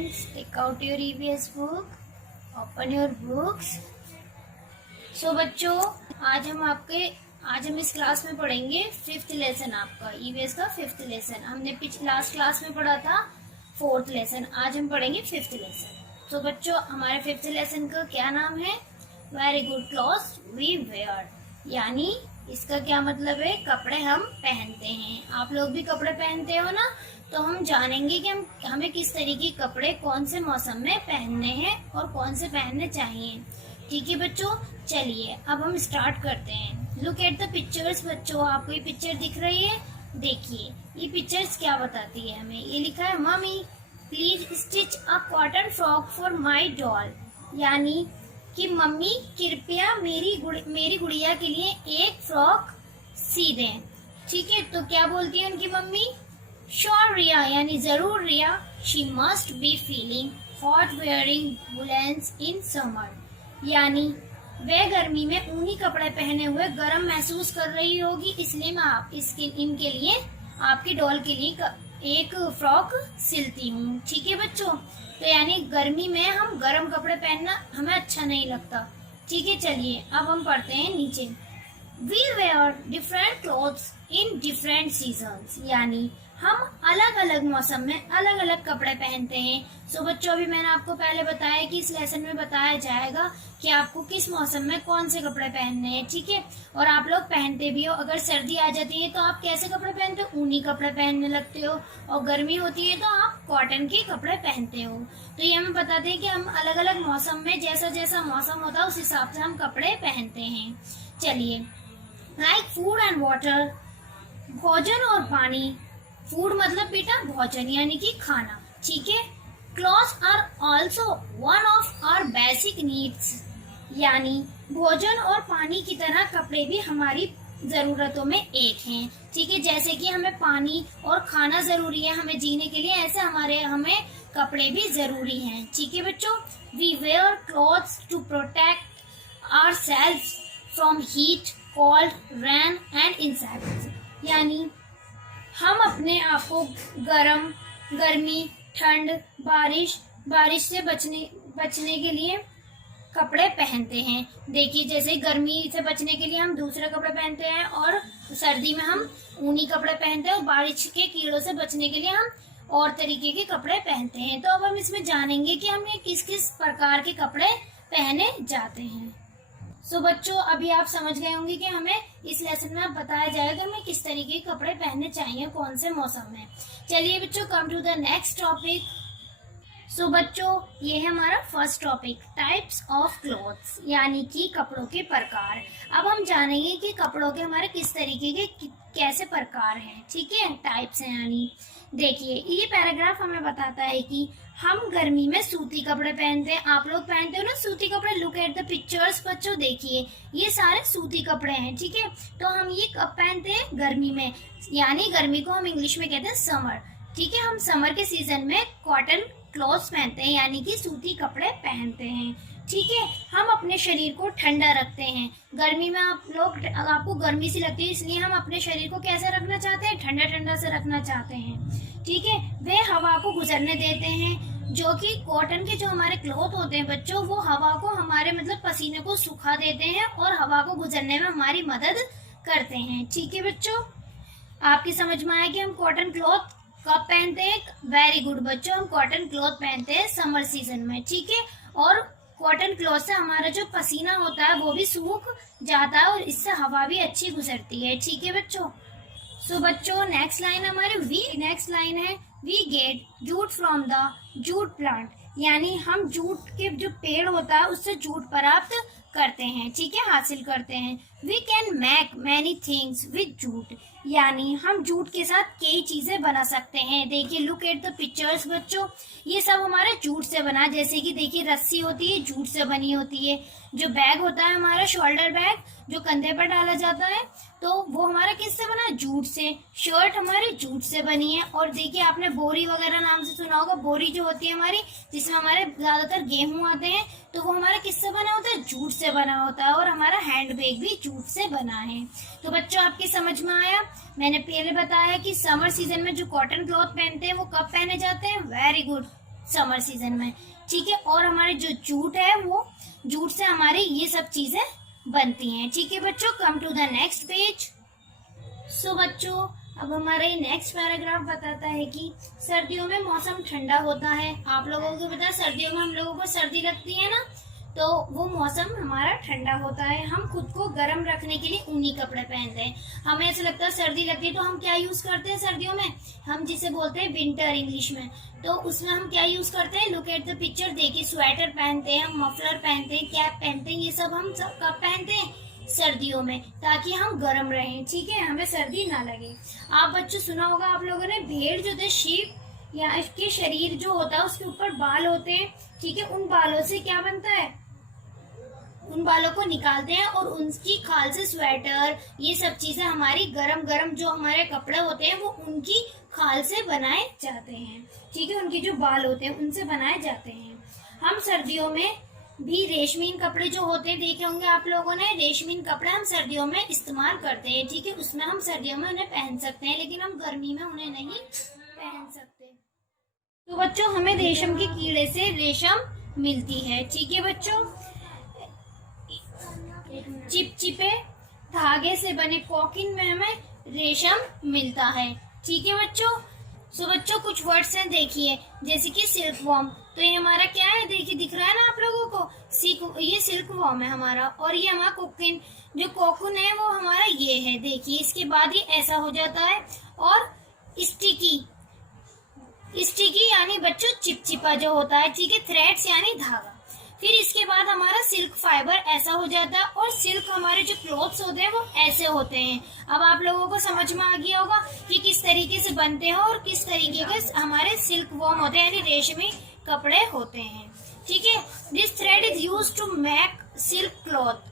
students, take out your EVS book, open your books. So बच्चों, आज हम इस क्लास में पढ़ेंगे 5th लेसन आपका EVS का 5th लेसन। हमने लास्ट क्लास में पढ़ा था 4th लेसन, आज हम पढ़ेंगे 5th लेसन। तो बच्चों, हमारे 5th लेसन का क्या नाम है? Very good, clothes we wear, यानी इसका क्या मतलब है? कपड़े हम पहनते हैं। आप लोग भी कपड़े पहनते हो ना, तो हम जानेंगे कि हमें किस तरीके के कपड़े कौन से मौसम में पहनने हैं और कौन से पहनने चाहिए। ठीक है बच्चों, चलिए अब हम स्टार्ट करते हैं। Look at the pictures. बच्चों, आपको ये पिक्चर दिख रही है? देखिए ये पिक्चर्स क्या बताती है हमें। ये लिखा है mummy please stitch a cotton frock for my doll, यानी कि मम्मी कृपया मेरी गुड़िया के लिए एक फ्रॉक सी दें। ठीक है, तो क्या बोलती है उनकी मम्मी? श्योर रिया, यानी जरूर Riya. She must be feeling hot wearing woollens in summer, यानी वह गर्मी में ऊनी कपड़े पहने हुए गर्म महसूस कर रही होगी, इसलिए मैं इनके लिए, आपकी डॉल के लिए एक फ्रॉक सिलती हूँ। ठीक है बच्चों, तो यानी गर्मी में हम गर्म कपड़े पहनना हमें अच्छा नहीं लगता। ठीक है, चलिए अब हम पढ़ते हैं नीचे। We wear different clothes in different seasons, यानी हम अलग अलग मौसम में अलग अलग कपड़े पहनते हैं। सो बच्चों, अभी मैंने आपको पहले बताया कि इस लेसन में बताया जाएगा कि आपको किस मौसम में कौन से कपड़े पहनने हैं। ठीक है, और आप लोग पहनते भी हो। अगर सर्दी आ जाती है तो आप कैसे कपड़े पहनते हो? ऊनी कपड़े पहनने लगते हो, और गर्मी होती है तो आप कॉटन के कपड़े पहनते हो। तो ये हमें बताते हैं कि हम अलग अलग मौसम में जैसा जैसा मौसम होता है उस हिसाब से हम कपड़े पहनते हैं। चलिए, लाइक फूड एंड वाटर, भोजन और पानी। फूड मतलब बेटा भोजन, यानी कि खाना। ठीक है, clothes are also one of our basic needs, यानी भोजन और पानी की तरह कपड़े भी हमारी जरूरतों में एक हैं। ठीक है, जैसे कि हमें पानी और खाना जरूरी है हमें जीने के लिए, ऐसे हमें कपड़े भी जरूरी हैं। ठीक है बच्चों, we wear clothes to protect ourselves from heat, cold, rain and insects, यानी हम अपने आप को गर्मी, ठंड, बारिश से बचने के लिए कपड़े पहनते हैं। देखिए, जैसे गर्मी से बचने के लिए हम दूसरे कपड़े पहनते हैं, और सर्दी में हम ऊनी कपड़े पहनते हैं, और बारिश के कीड़ों से बचने के लिए हम और तरीके के कपड़े पहनते हैं। तो अब हम इसमें जानेंगे कि हमें किस किस प्रकार के कपड़े पहने जाते हैं। सो बच्चों, अभी आप समझ गए होंगे कि हमें इस लेसन में बताया जाएगा हमें किस तरीके के कपड़े पहनने चाहिए कौन से मौसम में। चलिए बच्चों, come to the next topic. So बच्चों, ये है हमारा first topic, types of clothes, यानी कि कपड़ों के प्रकार। अब हम जानेंगे कि कपड़ों के हमारे किस तरीके के कैसे प्रकार हैं। ठीक है, टाइप्स हैं, यानी देखिए ये पैराग्राफ हमें बताता है कि हम गर्मी में सूती कपड़े पहनते हैं। आप लोग पहनते हो ना सूती कपड़े? Look at the pictures. बच्चों देखिए, ये सारे सूती कपड़े हैं। ठीक है, तो हम ये कब पहनते हैं? गर्मी में, यानी गर्मी को हम इंग्लिश में कहते हैं समर। ठीक है, हम समर के सीजन में कॉटन क्लॉथ्स पहनते हैं, यानी कि सूती कपड़े पहनते हैं। ठीक है, हम अपने शरीर को ठंडा रखते हैं। गर्मी में आपको गर्मी सी लगती है, इसलिए हम अपने शरीर को कैसे रखना चाहते हैं? ठंडा ठंडा से रखना चाहते हैं। ठीक है, वे हवा को गुजरने देते हैं, जो कि कॉटन के जो हमारे क्लॉथ होते हैं बच्चों, वो हवा को हमारे मतलब पसीने को सुखा देते हैं और हवा को गुजरने में हमारी मदद करते हैं। ठीक है बच्चों, आपकी समझ में आया कि हम कॉटन क्लॉथ कब पहनते हैं? वेरी गुड बच्चों, हम कॉटन क्लॉथ पहनते हैं समर सीजन में। ठीक है, और कॉटन क्लॉथ से हमारा जो पसीना होता है वो भी सूख जाता है, और इससे हवा भी अच्छी गुजरती है। ठीक है बच्चों, सो बच्चों नेक्स्ट लाइन है we get jute from the jute plant, यानी हम जूट के जो पेड़ होता है उससे जूट प्राप्त करते हैं। ठीक है, हासिल करते हैं। We can make many things with jute, यानी हम जूट के साथ कई चीजें बना सकते हैं। देखिए, लुक एट द पिक्चर्स। बच्चों, ये सब हमारे जूट से बना, जैसे कि देखिए रस्सी होती है जूट से बनी होती है, जो बैग होता है हमारा शोल्डर बैग जो कंधे पर डाला जाता है, तो वो हमारा किससे बना? जूट से। शर्ट हमारी जूट से बनी है। और देखिए, आपने बोरी वगैरह नाम से सुना होगा, बोरी जो होती है हमारी, जिसमें हमारे ज्यादातर गेहूं आते हैं, तो वो हमारा किससे बना होता है? जूट से बना होता है। और हमारा हैंड बैग भी जूट से बना है। तो बच्चों, आपकी समझ में आया? मैंने पहले बताया कि समर सीजन में जो कॉटन क्लॉथ पहनते हैं वो कब पहने जाते हैं? वेरी गुड, समर सीजन में, ठीक है। और हमारे जो जूट है वो जूट से हमारी ये सब चीजें बनती हैं, ठीक है बच्चों। Come to the next page. So बच्चों अब हमारा ये नेक्स्ट पैराग्राफ बताता है कि सर्दियों में मौसम ठंडा होता है। आप लोगों को पता है सर्दियों में हम लोगों को सर्दी लगती है ना, तो वो मौसम हमारा ठंडा होता है। हम खुद को गर्म रखने के लिए ऊनी कपड़े पहनते हैं। हमें ऐसा लगता है सर्दी लगती है तो हम क्या यूज करते हैं सर्दियों में, हम जिसे बोलते हैं विंटर इंग्लिश में। तो उसमें हम क्या यूज करते हैं, लुक एट द पिक्चर, देखिए स्वेटर पहनते हैं, हम मफलर पहनते हैं, कैप पहनते हैं। ये सब हम सब कब पहनते हैं, सर्दियों में, ताकि हम गर्म रहें, ठीक है, हमें सर्दी ना लगे। आप बच्चों सुना होगा आप लोगों ने, भेड़ जो थे शीप या इसके शरीर जो होता है उसके ऊपर बाल होते हैं, ठीक है। उन बालों से क्या बनता है, उन बालों को निकालते हैं और उनकी खाल से स्वेटर, ये सब चीजें हमारी गरम गरम जो हमारे कपड़े होते हैं वो उनकी खाल से बनाए जाते हैं, ठीक है। उनके जो बाल होते हैं उनसे बनाए जाते हैं। हम सर्दियों में भी रेशमीन कपड़े जो होते हैं, देखे होंगे आप लोगों ने, रेशमीन कपड़े हम सर्दियों में इस्तेमाल करते हैं, ठीक है। उसमें हम सर्दियों में उन्हें पहन सकते हैं, लेकिन हम गर्मी में उन्हें नहीं पहन सकते। तो बच्चों हमें रेशम के कीड़े से रेशम मिलती है, ठीक है बच्चों। चिपचिपे धागे से बने कॉकिन में हमें रेशम मिलता है, ठीक है बच्चों। सो बच्चों कुछ वर्ड्स हैं देखिए, जैसे कि सिल्क वॉर्म, तो ये हमारा क्या है, देखिए दिख रहा है ना आप लोगों को, ये सिल्क वॉर्म है हमारा। और ये हमारा कोकिन, जो कोकुन है वो हमारा ये है, देखिए इसके बाद ये ऐसा हो जाता है। और स्टिकी, स्टिकी यानी बच्चों चिपचिपा जो होता है, ठीक है। थ्रेड्स यानी धागा। फिर इसके बाद हमारा सिल्क फाइबर ऐसा हो जाता है, और सिल्क हमारे जो क्लॉथ्स होते हैं वो ऐसे होते हैं। अब आप लोगों को समझ में आ गया होगा कि किस तरीके से बनते हैं और किस तरीके के हमारे सिल्क वॉर्म होते हैं, यानी रेशमी कपड़े होते हैं, ठीक है। This thread is used to make silk cloth.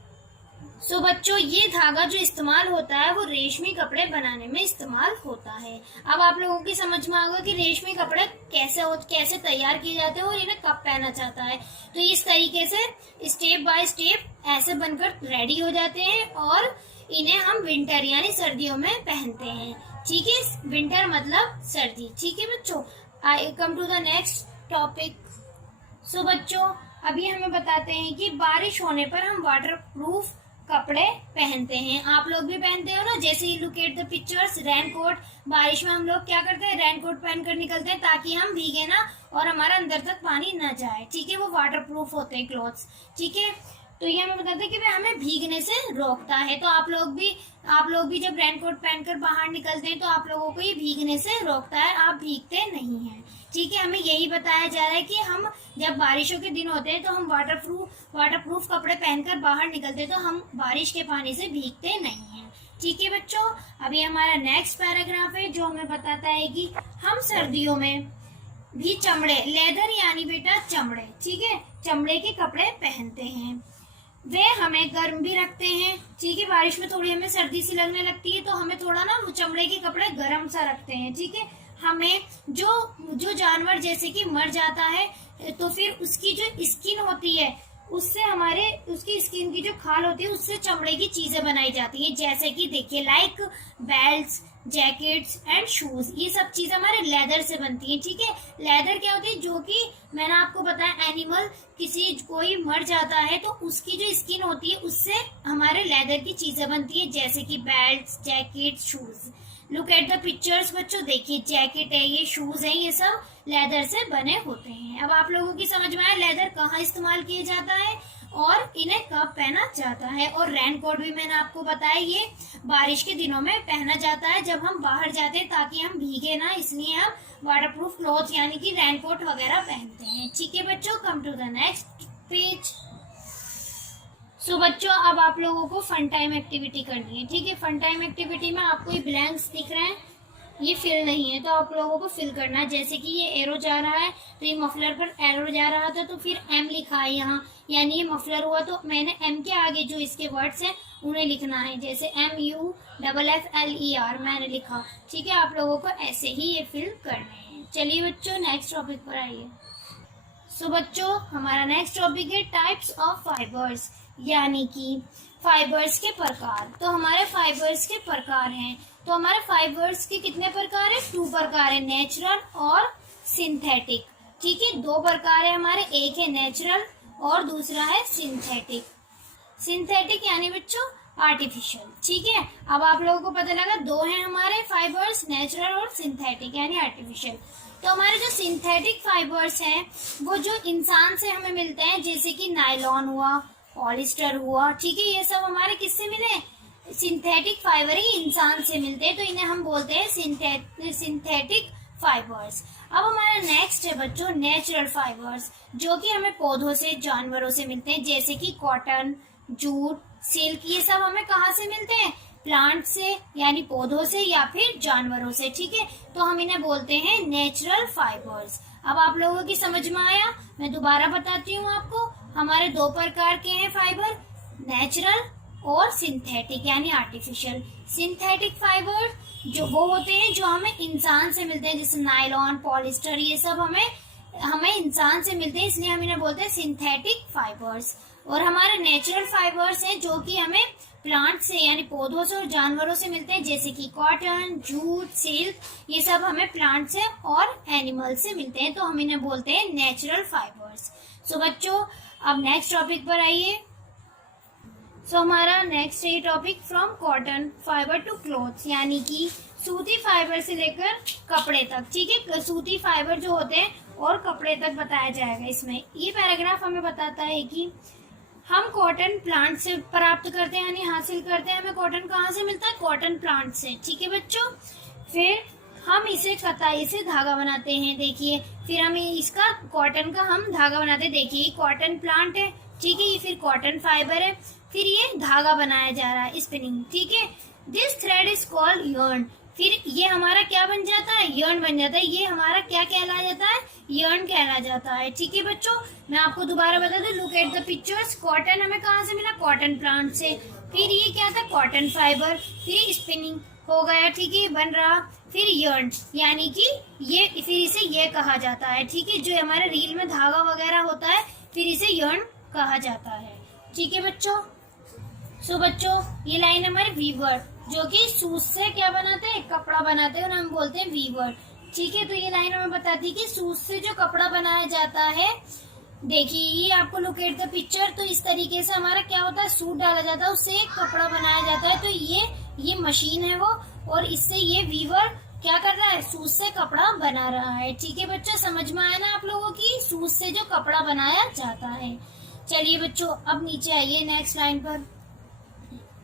So बच्चों ये धागा जो इस्तेमाल होता है वो रेशमी कपड़े बनाने में इस्तेमाल होता है। अब आप लोगों की समझ में आएगा कि रेशमी कपड़े कैसे तैयार किए जाते हैं और इन्हें कब पहना जाता है। तो इस तरीके से स्टेप बाय स्टेप ऐसे बनकर रेडी हो जाते हैं, और इन्हें हम विंटर यानी सर्दियों में पहनते हैं, ठीक है। विंटर मतलब सर्दी, ठीक है बच्चों। I come to the next topic. So बच्चों अभी हमें बताते हैं कि बारिश होने पर हम वाटर प्रूफ कपड़े पहनते हैं। आप लोग भी पहनते हो ना, जैसे ही look at the pictures, raincoat. बारिश में हम लोग क्या करते हैं, रेनकोट पहनकर निकलते हैं ताकि हम भीगे ना और हमारा अंदर तक पानी न जाए, ठीक है। वो वाटर प्रूफ होते हैं क्लॉथ्स, ठीक है। तो ये हमें बताते हैं कि हमें भीगने से रोकता है। तो आप लोग भी जब रेनकोट पहनकर बाहर निकलते हैं तो आप लोगों को ये भीगने से रोकता है, आप भीगते नहीं हैं, ठीक है। हमें यही बताया जा रहा है कि हम जब बारिशों के दिन होते हैं तो हम वाटर प्रूफ कपड़े पहनकर बाहर निकलते हैं, तो हम बारिश के पानी से भीगते नहीं हैं, ठीक है बच्चों। अभी हमारा नेक्स्ट पैराग्राफ है जो हमें बताता है कि हम सर्दियों में भी चमड़े, लेदर यानी बेटा चमड़े, ठीक है, चमड़े के कपड़े पहनते हैं। वे हमें गर्म भी रखते हैं, ठीक है। बारिश में थोड़ी हमें सर्दी सी लगने लगती है तो हमें थोड़ा ना चमड़े के कपड़े गर्म सा रखते हैं, ठीक है। हमें जो जानवर जैसे कि मर जाता है तो फिर उसकी जो स्किन होती है उससे उसकी स्किन की जो खाल होती है उससे चमड़े की चीजें बनाई जाती है, जैसे कि देखिए like belts, jackets and shoes. ये सब चीजें हमारे लेदर से बनती है, ठीक है। लेदर क्या होती है, जो कि मैंने आपको बताया एनिमल कोई मर जाता है तो उसकी जो स्किन होती है उससे हमारे लेदर की चीजें बनती है, जैसे कि belts, jacket, shoes. Look at the pictures बच्चों, देखिए जैकेट है, ये शूज है, ये सब लेदर से बने होते हैं। अब आप लोगों की समझ में आया लेदर कहाँ इस्तेमाल किया जाता है और इन्हें कब पहना जाता है। और रेनकोट भी मैंने आपको बताया, ये बारिश के दिनों में पहना जाता है जब हम बाहर जाते हैं ताकि हम भीगे ना, इसलिए हम वाटरप्रूफ क्लॉथ यानी कि रेनकोट वगैरह पहनते हैं, ठीक है बच्चों। Come to the next page. So बच्चों अब आप लोगों को फन टाइम एक्टिविटी करनी है, ठीक है। फन टाइम एक्टिविटी में आपको ये ब्लैंक्स दिख रहे हैं, ये फिल नहीं है तो आप लोगों को फिल करना है। जैसे कि ये एरो जा रहा है तो ये मफलर पर एरो जा रहा था तो फिर एम लिखा है यहाँ, यानी ये मफलर हुआ तो मैंने एम के आगे जो इसके वर्ड्स हैं उन्हें लिखना है, जैसे MUFFLER मैंने लिखा, ठीक है। आप लोगों को ऐसे ही ये फिल करने हैं। चलिए बच्चों नेक्स्ट टॉपिक पर आइए। सो बच्चों हमारा नेक्स्ट टॉपिक है टाइप्स ऑफ फाइबर्स, यानी कि फाइबर्स के प्रकार। तो हमारे फाइबर्स के प्रकार हैं, तो हमारे फाइबर्स के कितने प्रकार है, 2 प्रकार है, नेचुरल और सिंथेटिक। ठीक है, दो प्रकार है हमारे, एक है नेचुरल और दूसरा है सिंथेटिक। सिंथेटिक यानी बच्चों आर्टिफिशियल। ठीक है, अब आप लोगों को पता लगा दो हैं हमारे फाइबर्स, नेचुरल और सिंथेटिक यानी आर्टिफिशियल। तो हमारे जो सिंथेटिक फाइबर्स हैं वो जो इंसान से हमें मिलते हैं, जैसे कि नायलॉन हुआ, पॉलिस्टर हुआ, ठीक है, ये सब हमारे किससे मिले, सिंथेटिक फाइबर ही इंसान से मिलते हैं, तो इन्हें हम बोलते हैं सिंथेटिक फाइबर्स। अब हमारा नेक्स्ट है बच्चों नेचुरल फाइबर्स, जो कि हमें पौधों से, जानवरों से मिलते हैं, जैसे कि कॉटन, जूट, सिल्क, ये सब हमें कहाँ से मिलते हैं, प्लांट से यानी पौधों से या फिर जानवरों से। ठीक है, तो हम इन्हें बोलते हैं नेचुरल फाइबर्स। अब आप लोगों की समझ में आया, मैं दोबारा बताती हूँ आपको, हमारे दो प्रकार के हैं फाइबर, नेचुरल और सिंथेटिक यानी आर्टिफिशियल। सिंथेटिक फाइबर जो वो होते हैं जो हमें इंसान से मिलते हैं, जैसे नायलॉन, पॉलिस्टर, ये सब हमें इंसान से मिलते हैं, इसलिए हम इन्हें बोलते हैं सिंथेटिक फाइबर्स। और हमारे नेचुरल फाइबर्स हैं जो कि हमें प्लांट से यानी पौधों से और जानवरों से मिलते हैं, जैसे कि कॉटन, जूट, सिल्क, ये सब हमें प्लांट से और एनिमल से मिलते हैं, तो हम इन्हें बोलते हैं नेचुरल फाइबर्स। सो बच्चों अब नेक्स्ट टॉपिक पर आइए। सो हमारा नेक्स्ट है topic from cotton fibre to clothes, यानी कि सूती फाइबर से लेकर कपड़े तक। ठीक है, सूती फाइबर जो होते हैं और कपड़े तक बताया जाएगा इसमें। ये पैराग्राफ हमें बताता है कि हम कॉटन प्लांट से प्राप्त करते हैं यानी हासिल करते हैं। हमें कॉटन कहाँ से मिलता है, कॉटन प्लांट से। ठीक है बच्चों, फिर हम इसे कताई से धागा बनाते हैं, देखिए, फिर हम इसका कॉटन का हम धागा बनाते हैं, देखिए कॉटन प्लांट है, ठीक है, ये फिर कॉटन फाइबर है, फिर ये धागा बनाया जा रहा है, स्पिनिंग। ठीक है, this thread is called yarn, फिर ये हमारा क्या बन जाता है, यर्न बन जाता है, ये हमारा क्या कहला जाता है, यर्न कहला जाता है। ठीक है बच्चों, मैं आपको दोबारा बता दूं, look at the pictures, cotton हमें कहाँ से मिला, कॉटन प्लांट से, फिर ये क्या था, कॉटन फाइबर, फिर स्पिनिंग हो गया, ठीक है, बन रहा, फिर यर्न यानी कि ये, फिर इसे ये कहा जाता है। ठीक है, जो हमारे रील में धागा वगैरह होता है, फिर इसे यर्न कहा जाता है। ठीक है बच्चों, सो बच्चों ये लाइन हमारे वीवर, जो कि सूत से क्या बनाते हैं, कपड़ा बनाते हैं, और हम बोलते हैं वीवर। ठीक है, तो ये लाइन हमें बताती है कि सूत से जो कपड़ा बनाया जाता है, देखिए ये आपको लुक एट द पिक्चर, तो इस तरीके से हमारा क्या होता है, सूत डाला जाता है, उससे एक कपड़ा बनाया जाता है, तो ये मशीन है वो, और इससे ये वीवर क्या कर रहा है, सूत से कपड़ा बना रहा है। ठीक है बच्चों, समझ में आया ना आप लोगों की, सूत से जो कपड़ा बनाया जाता है। चलिए बच्चों अब नीचे आइए नेक्स्ट लाइन पर,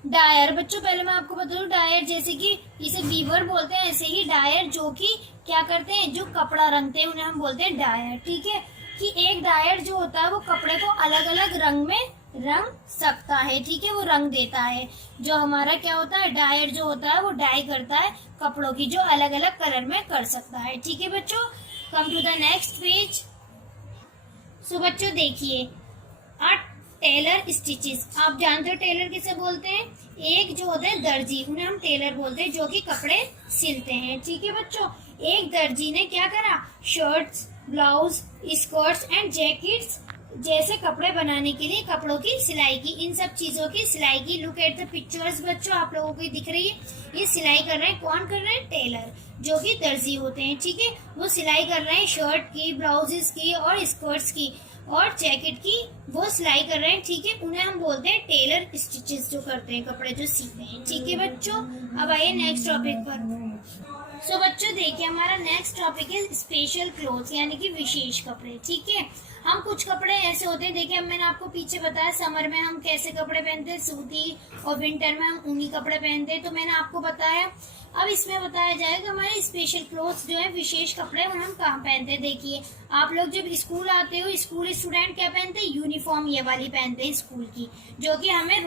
डायर। बच्चों पहले मैं आपको बता दूं, डायर जैसे कि इसे वीवर बोलते हैं, ऐसे ही डायर जो कि क्या करते हैं, जो कपड़ा रंगते हैं, उन्हें हम बोलते हैं डायर। ठीक है, कि एक डायर जो होता है वो कपड़े को अलग अलग रंग में रंग सकता है। ठीक है, वो रंग देता है। जो हमारा क्या होता है, डायर जो होता है वो डाई करता है कपड़ों की, जो अलग अलग कलर में कर सकता है। ठीक है बच्चों, come to the next page. So बच्चों देखिए, टेलर स्टिचेस, आप जानते हो टेलर किसे बोलते हैं, एक जो होते हैं दर्जी, उन्हें हम टेलर बोलते हैं, जो कि कपड़े सिलते हैं। ठीक है बच्चों, एक दर्जी ने क्या करा, shirts, blouse, skirts and jackets जैसे कपड़े बनाने के लिए कपड़ों की सिलाई की, इन सब चीजों की सिलाई की। लुक एट द पिक्चर्स बच्चों, आप लोगों को दिख रही है, ये सिलाई कर रहे हैं, कौन कर रहे हैं, टेलर, जो कि दर्जी होते हैं। ठीक है, वो सिलाई कर रहे हैं शर्ट की, ब्लाउजेस की और स्कर्ट्स की और जैकेट की, वो सिलाई कर रहे हैं। ठीक है, उन्हें हम बोलते हैं टेलर स्टिचेस, जो करते हैं कपड़े जो सीते हैं। ठीक है बच्चों, अब आइए नेक्स्ट टॉपिक पर। सो बच्चों देखिए, हमारा नेक्स्ट टॉपिक है स्पेशल क्लोथ्स, यानी कि विशेष कपड़े। ठीक है, हम कुछ कपड़े ऐसे होते हैं, देखिए मैंने आपको पीछे बताया समर में हम कैसे कपड़े पहनते हैं, सूती, और विंटर में हम ऊनी कपड़े पहनते हैं, तो मैंने आपको बताया। अब इसमें बताया जाएगा हमारे स्पेशल क्लोथ्स जो है, विशेष कपड़े, और हम कहाँ पहनते हैं। देखिए आप लोग जब स्कूल आते हो, स्कूल स्टूडेंट क्या पहनते हैं, यूनिफॉर्म ये वाली पहनते हैं स्कूल की, जो कि हमें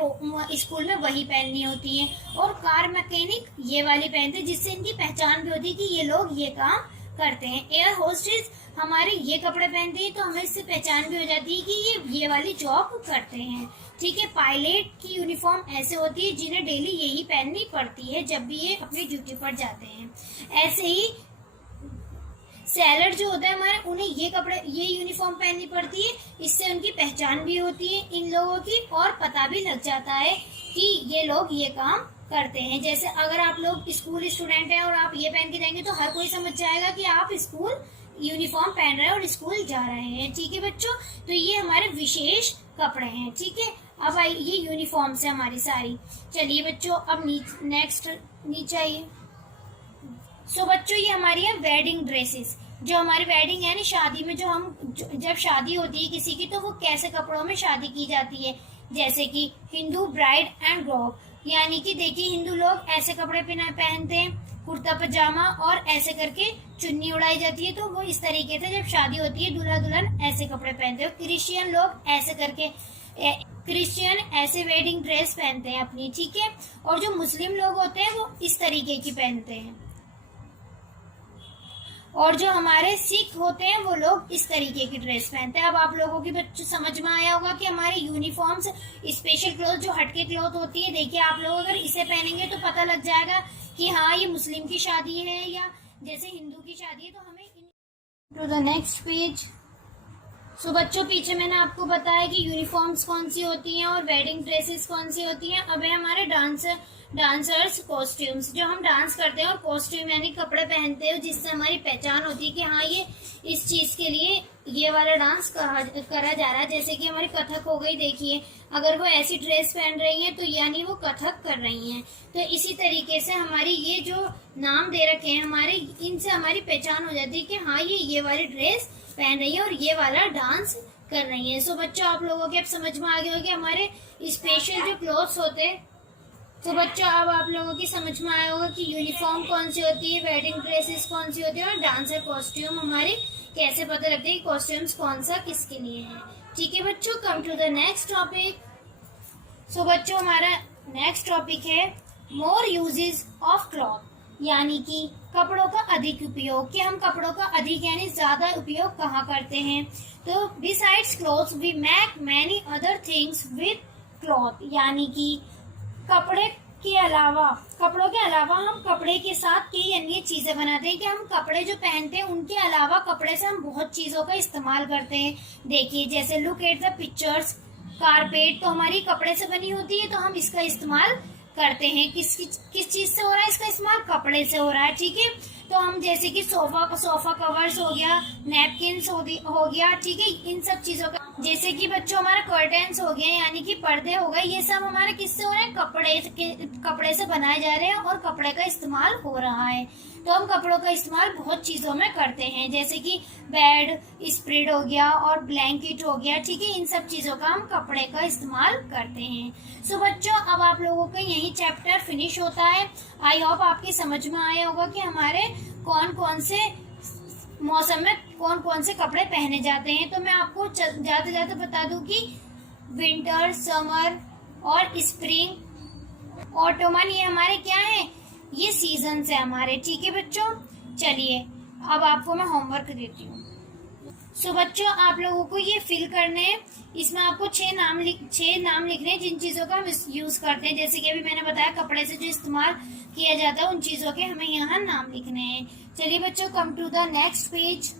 स्कूल में वही पहननी होती है, और कार मैकेनिक ये वाली पहनते हैं, जिससे इनकी पहचान भी होती है कि ये लोग ये काम करते हैं। एयर होस्टेस हमारे ये कपड़े पहनते हैं, तो हमें इससे पहचान भी हो जाती है कि ये वाली जॉब करते हैं। ठीक है, पायलट की यूनिफॉर्म ऐसे होती है जिन्हें डेली यही पहननी पड़ती है जब भी ये अपनी ड्यूटी पर जाते हैं। ऐसे ही सैलर जो होता है हमारे, उन्हें ये यूनिफॉर्म पहननी पड़ती है, इससे उनकी पहचान भी होती है इन लोगों की, और पता भी लग जाता है कि ये लोग ये काम करते हैं। जैसे अगर आप लोग स्कूल स्टूडेंट हैं और आप ये पहन के जाएंगे, तो हर कोई समझ जाएगा कि आप स्कूल यूनिफॉर्म पहन रहे हैं और स्कूल जा रहे हैं। ठीक है बच्चों, तो ये हमारे विशेष कपड़े हैं। ठीक है, अब आई ये यूनिफॉर्म से हमारी सारी। चलिए बच्चों, अब नेक्स्ट नीचे आइए। सो बच्चों, ये हमारी है वेडिंग ड्रेसेस। जो हमारी वेडिंग है ना, शादी में जो हम जब शादी होती है किसी की, तो वो कैसे कपड़ों में शादी की जाती है, जैसे कि हिंदू ब्राइड एंड ग्रूम। यानी कि देखिए, हिंदू लोग ऐसे कपड़े पहनते हैं, कुर्ता पजामा, और ऐसे करके चुन्नी उड़ाई जाती है। तो वो इस तरीके से जब शादी होती है, दूल्हा दुल्हन ऐसे कपड़े पहनते हैं। क्रिश्चियन लोग ऐसे करके क्रिश्चियन ऐसे वेडिंग ड्रेस पहनते हैं अपनी। ठीक है, और जो मुस्लिम लोग होते हैं वो इस तरीके की पहनते हैं, और जो हमारे सिख होते हैं वो लोग इस तरीके की ड्रेस पहनते हैं। अब आप लोगों की बच्चों समझ में आया होगा कि हमारे यूनिफॉर्म्स स्पेशल क्लॉथ जो हटके क्लॉथ होती है, देखिए आप लोग अगर इसे पहनेंगे तो पता लग जाएगा कि हाँ ये मुस्लिम की शादी है या जैसे हिंदू की शादी है। तो हमें to the next page. So बच्चों, पीछे मैंने आपको बताया कि यूनिफॉर्म्स कौन सी होती हैं और वेडिंग ड्रेसेस कौन सी होती हैं। अब है हमारे डांसर्स कॉस्ट्यूम्स, जो हम डांस करते हैं और कॉस्ट्यूम यानी कपड़े पहनते हैं जिससे हमारी पहचान होती है कि हाँ ये इस चीज के लिए ये वाला डांस करा जा रहा है। जैसे कि हमारी कथक हो गई, देखिए अगर वो ऐसी ड्रेस पहन रही है तो यानी वो कथक कर रही हैं। तो इसी तरीके से हमारी ये जो नाम दे रखे हैं हमारे, इनसे हमारी पहचान हो जाती है कि हाँ ये वाली ड्रेस पहन रही है और ये वाला डांस कर रही है। सो बच्चों, आप लोगों के अब समझ में आ गया होगा हमारे स्पेशल जो क्लोथ्स होते हैं। तो बच्चों, अब आप लोगों की समझ में आया होगा कि यूनिफॉर्म कौन सी होती है, वेडिंग ड्रेसेस कौन सी होती है, और डांसर कॉस्ट्यूम हमारे कैसे पता लगता है कि कॉस्ट्यूम्स कौन सा किसके लिए है। ठीक है बच्चों, come to the next topic. So बच्चों, हमारा नेक्स्ट टॉपिक है मोर यूजेस ऑफ क्लॉथ, यानी कि कपड़ों का अधिक उपयोग, कि हम कपड़ों का अधिक यानी ज्यादा उपयोग कहाँ करते हैं। तो besides clothes we make many other things with cloth, यानी कि कपड़ों के अलावा हम कपड़े के साथ कई अन्य चीजें बनाते हैं। कि हम कपड़े जो पहनते हैं उनके अलावा कपड़े से हम बहुत चीजों का इस्तेमाल करते हैं। देखिए, जैसे look at the pictures, carpet तो हमारी कपड़े से बनी होती है, तो हम इसका इस्तेमाल करते हैं। किस चीज से हो रहा है इसका इस्तेमाल? कपड़े से हो रहा है। ठीक है, तो हम जैसे कि सोफा कवर्स हो गया, नैपकिन्स हो गया, ठीक है, इन सब चीजों का, जैसे कि बच्चों हमारा कर्टेन्स हो गया यानी कि पर्दे हो गए, ये सब हमारे किससे हो रहे हैं? कपड़े से बनाए जा रहे हैं और कपड़े का इस्तेमाल हो रहा है। तो हम कपड़ों का इस्तेमाल बहुत चीजों में करते हैं, जैसे कि बेड स्प्रेड हो गया और ब्लैंकेट हो गया। ठीक है, इन सब चीजों का हम कपड़े का इस्तेमाल करते हैं। सो बच्चों, अब आप लोगों का यही चैप्टर फिनिश होता है। आई होप आपकी समझ में आया होगा कि हमारे कौन कौन से मौसम में कौन कौन से कपड़े पहने जाते हैं। तो मैं आपको जाते जाते बता दूं कि विंटर, समर और स्प्रिंग, ऑटोमन, ये हमारे क्या है? ये सीजन है हमारे। ठीक है बच्चों, चलिए अब आपको मैं होमवर्क देती हूँ। सो बच्चों, आप लोगों को ये फिल करने हैं। इसमें आपको 6 नाम लिखने हैं जिन चीजों का हम यूज करते हैं। जैसे कि अभी मैंने बताया कपड़े से जो इस्तेमाल किया जाता है उन चीजों के हमें यहाँ नाम लिखने हैं। चलिए बच्चों, come to the next page.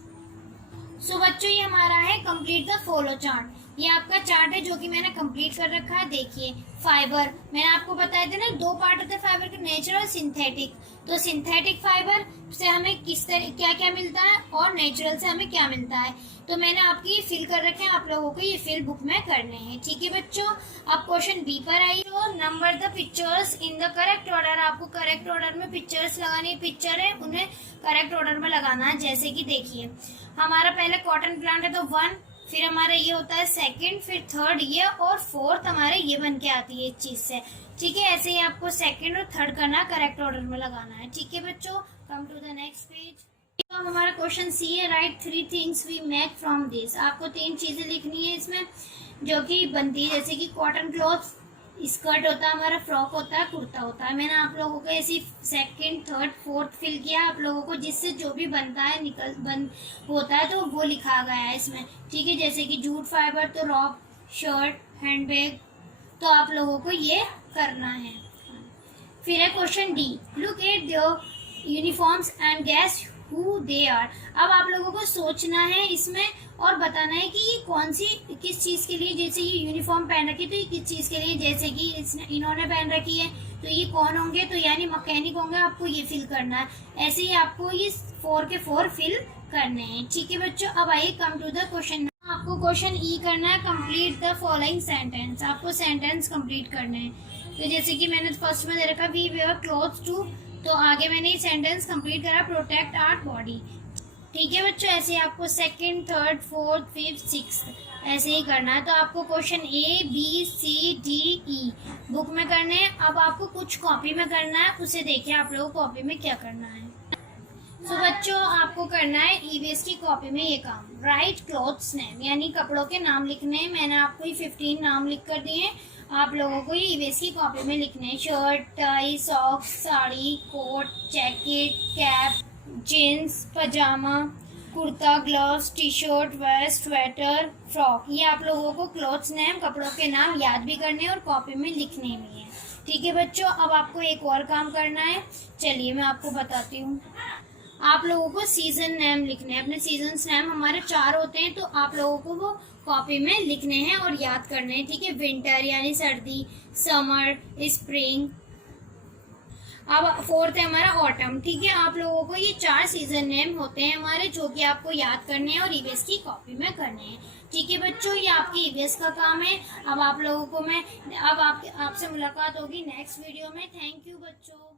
So बच्चों, ये हमारा है कंप्लीट द फॉलो चार्ट। ये आपका चार्ट है जो कि मैंने कंप्लीट कर रखा है। देखिए, फाइबर मैंने आपको बताया था ना, 2 पार्ट होते हैं फाइबर के, नेचुरल और सिंथेटिक। तो सिंथेटिक फाइबर से हमें किस तरह क्या क्या मिलता है और नेचुरल से हमें क्या मिलता है, तो मैंने आपकी ये फिल कर रखे हैं। आप लोगों को ये फिल बुक में करने हैं। ठीक है बच्चों, अब क्वेश्चन बी पर आइए। तो number the pictures in the correct order. आपको करेक्ट ऑर्डर में पिक्चर्स लगानी है। पिक्चर है उन्हें करेक्ट ऑर्डर में लगाना है। जैसे कि देखिए, हमारा पहले कॉटन प्लांट है तो 1, फिर हमारा ये होता है 2nd, फिर 3rd ये, और 4th हमारे ये बन के आती है इस चीज से। ठीक है, ऐसे ही आपको 2nd और 3rd करना, करेक्ट ऑर्डर में लगाना है। ठीक है बच्चों, come to the next page. तो हमारा क्वेश्चन सी है, write 3 things we make from this. आपको 3 चीजें लिखनी है इसमें जो कि बनती है। जैसे कि कॉटन क्लॉथ स्कर्ट होता है हमारा, फ्रॉक होता है, कुर्ता होता है। मैंने आप लोगों को ऐसी 2nd, 3rd, 4th फिल किया आप लोगों को, जिससे जो भी बनता है होता है तो वो लिखा गया है इसमें। ठीक है, जैसे कि जूट फाइबर तो रॉब, शर्ट, हैंडबैग, तो आप लोगों को ये करना है। फिर है question D, look at the uniforms and guess who they are. अब आप लोगों को सोचना है इसमें और बताना है कि ये कौन सी किस चीज के लिए। जैसे ये यूनिफॉर्म पहन रखी है तो ये किस चीज के लिए, जैसे कि इन्होंने पहन रखी है तो ये कौन होंगे, तो यानी मैकेनिक होंगे। आपको ये फिल करना है। ऐसे ही आपको ये 4 के 4 फिल करने हैं। ठीक है बच्चों, अब आइए कम टू द क्वेश्चन। आपको क्वेश्चन ई करना है, कंप्लीट द फॉलोइंग सेंटेंस। आपको सेंटेंस कंप्लीट करने हैं। तो जैसे कि मैंने फर्स्ट में दे रखा वी वेयर क्लोथ्स टू, तो आगे मैंने ये सेंटेंस कंप्लीट करा प्रोटेक्ट आवर बॉडी। ठीक है बच्चों, ऐसे आपको second, third, fourth, fifth, sixth ऐसे ही करना है। तो आपको question A B C D E book में करने हैं। अब आपको कुछ कॉपी में करना है, उसे देखिए आप लोगों को कॉपी में क्या करना है। तो बच्चों आपको करना है ईवीएस की कॉपी में ये काम, राइट क्लोथ्स नेम, यानी कपड़ों के नाम लिखने हैं। मैंने आपको ये 15 नाम लिख कर दिए हैं, आप लोगों को ये ईवीएस की कॉपी में लिखने हैं। Shirt, tie, socks, sari, coat, jacket, cap, jeans, pyjama, kurta, gloves, T shirt, vest, sweater, frock. ये आप लोगों को क्लोथ्स नेम, कपड़ों के नाम याद भी करने हैं और कॉपी में लिखने भी हैं। ठीक है बच्चों, अब आपको एक और काम करना है, चलिए मैं आपको बताती हूँ। आप लोगों को सीजन नेम लिखने हैं। अपने सीजन्स नेम हमारे 4 होते हैं, तो आप लोगों को वो कॉपी में लिखने हैं और याद करने हैं। ठीक है, विंटर यानी सर्दी, समर, स्प्रिंग। अब फोर्थ है हमारा ऑटम। ठीक है, आप लोगों को ये 4 सीजन नेम होते हैं हमारे, जो कि आपको याद करने हैं और ईवीएस की कॉपी में करने हैं। ठीक है बच्चों, ये आपके ईवीएस का काम है। अब आप लोगों को मैं आपसे मुलाकात होगी नेक्स्ट वीडियो में। थैंक यू बच्चों।